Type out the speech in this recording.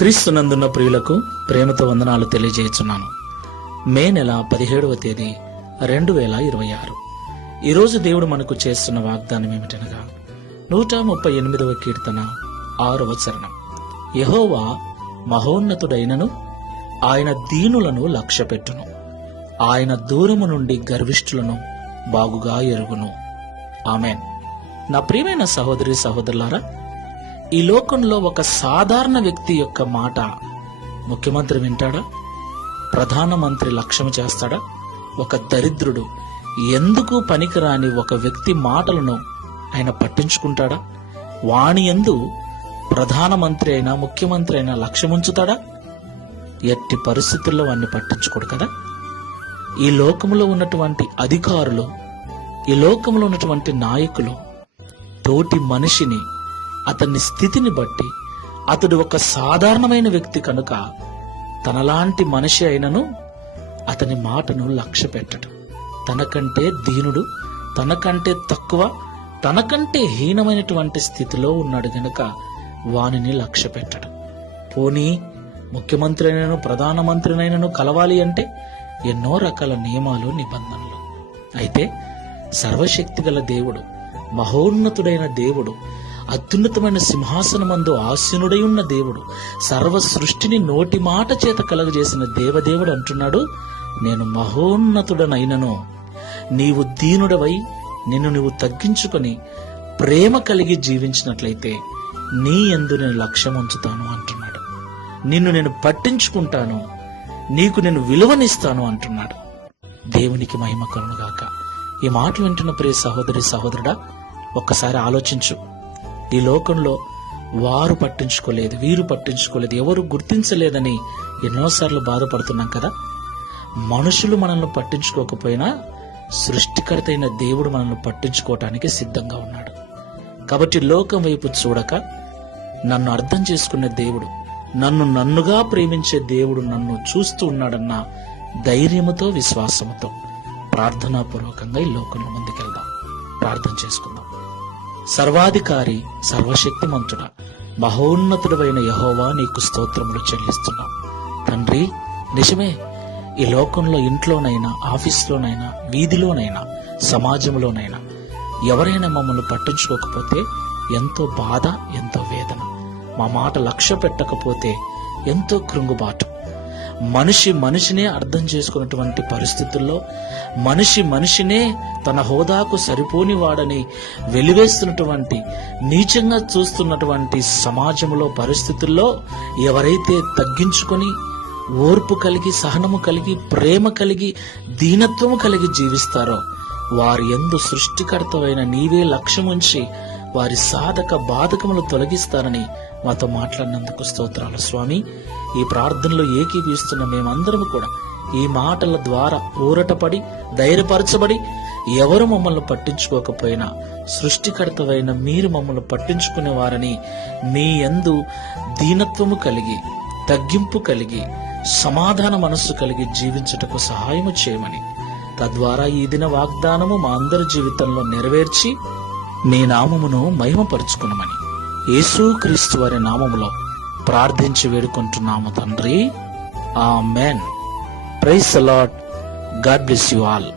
క్రీస్తునందున్న ప్రియులకు ప్రేమతో వందనాలు తెలియజేస్తున్నాను. మే నెల 17వ తేదీ 2026. ఈరోజు దేవుడు మనకు చేస్తున్న వాగ్దానం ఏమిటనగా 138వ కీర్తన 6వ చరణం. యెహోవా మహోన్నతుడైనను ఆయన దీనులను లక్ష్యపెట్టును, ఆయన దూరము నుండి గర్విష్ఠులను బాగుగా ఎరుగును. ఆమెన్. నా ప్రియమైన సహోదరి సహోదరులారా, ఈ లోకంలో ఒక సాధారణ వ్యక్తి యొక్క మాట ముఖ్యమంత్రి వింటాడా? ప్రధానమంత్రి లక్ష్యం చేస్తాడా? ఒక దరిద్రుడు, ఎందుకు పనికిరాని ఒక వ్యక్తి మాటలను ఆయన పట్టించుకుంటాడా? వాణి యందు ప్రధానమంత్రి అయినా ముఖ్యమంత్రి అయినా లక్ష్యముంచుతాడా? ఎట్టి పరిస్థితుల్లో వాణ్ణి పట్టించుకోడు కదా. ఈ లోకంలో ఉన్నటువంటి అధికారులు, ఈ లోకంలో ఉన్నటువంటి నాయకులు తోటి మనిషిని, అతని స్థితిని బట్టి అతడు ఒక సాధారణమైన వ్యక్తి కనుక తనలాంటి మనిషి అయినను అతని మాటను లక్ష్య పెట్టడు. తనకంటే దీనుడు, తనకంటే తక్కువ, తనకంటే హీనమైనటువంటి స్థితిలో ఉన్నాడు గనుక వానిని లక్ష్య పెట్టడు. పోనీ ముఖ్యమంత్రి అయినను ప్రధానమంత్రినైనను కలవాలి అంటే ఎన్నో రకాల నియమాలు, నిబంధనలు. అయితే సర్వశక్తి గల దేవుడు, మహోన్నతుడైన దేవుడు, అత్యున్నతమైన సింహాసనమందు ఆసీనుడై ఉన్న దేవుడు, సర్వ సృష్టిని నోటి మాట చేత కలగజేసిన దేవదేవుడు అంటున్నాడు, నేను మహోన్నతుడనైనను నీవు దీనుడవై నిన్ను నువ్వు తగ్గించుకొని ప్రేమ కలిగి జీవించినట్లయితే నీ యందు నేను లక్ష్యం ఉంచుతాను అంటున్నాడు. నిన్ను నేను పట్టించుకుంటాను, నీకు నేను విలువనిస్తాను అంటున్నాడు. దేవునికి మహిమ కలుగుగాక. ఈ మాటలు వింటున్న ప్రియ సహోదరి సహోదరుడా, ఒక్కసారి ఆలోచించు. ఈ లోకంలో వారు పట్టించుకోలేదు, వీరు పట్టించుకోలేదు, ఎవరు గుర్తించలేదని ఎన్నోసార్లు బాధపడుతున్నాం కదా. మనుషులు మనల్ని పట్టించుకోకపోయినా సృష్టికర్త అయిన దేవుడు మనల్ని పట్టించుకోవటానికి సిద్ధంగా ఉన్నాడు. కాబట్టి లోకం వైపు చూడక నన్ను అర్థం చేసుకునే దేవుడు, నన్నుగా ప్రేమించే దేవుడు నన్ను చూస్తూ ఉన్నాడన్న ధైర్యముతో, విశ్వాసముతో ప్రార్థనాపూర్వకంగా ఈ లోకంలో ముందుకెళ్దాం. ప్రార్థన చేసుకుందాం. సర్వాధికారి, సర్వశక్తిమంతుడా, మహోన్నతుడైన యెహోవా, నీకు స్తోత్రములు చెల్లిస్తున్నాం తండ్రి. నిజమే, ఈ లోకంలో ఇంట్లోనైనా, ఆఫీస్లోనైనా, వీధిలోనైనా, సమాజంలోనైనా ఎవరైనా మమ్మల్ని పట్టించుకోకపోతే ఎంతో బాధ, ఎంతో వేదన. మా మాట లక్ష్య పెట్టకపోతే ఎంతో కృంగుబాటు. మనిషినే అర్థం చేసుకున్నటువంటి పరిస్థితుల్లో, మనిషినే తన హోదాకు సరిపోని వాడని వెలివేస్తున్నటువంటి, నీచంగా చూస్తున్నటువంటి సమాజంలో, పరిస్థితుల్లో ఎవరైతే తగ్గించుకొని ఓర్పు కలిగి, సహనము కలిగి, ప్రేమ కలిగి, దీనత్వము కలిగి జీవిస్తారో వారి యందు సృష్టికర్తవైన నీవే లక్ష్యముంచి వారి సాధక బాధకములు తొలగిస్తారని మాతో మాట్లాడినందుకు స్తోత్రాలు స్వామి. ఈ ప్రార్థనలో ఏకీభవిస్తున్న మేమందరం కూడా ఈ మాటల ద్వారా ఊరటపడి, ధైర్యపరచబడి, ఎవరు మమ్మల్ని పట్టించుకోకపోయినా సృష్టికర్తవైన మీరు మమ్మల్ని పట్టించుకునేవారని మీ యందు దీనత్వము కలిగి, తగ్గింపు కలిగి, సమాధాన మనస్సు కలిగి జీవించుటకు సహాయము చేయమని, తద్వారా ఈ దిన వాగ్దానము మా అందరి జీవితంలో నెరవేర్చి మీ నామమును మహిమపరుచుకునమని యేసుక్రీస్తు వారి నామములో ప్రార్థించి వేడుకుంటున్నాము తండ్రి. Amen. Praise the lord. God bless you all.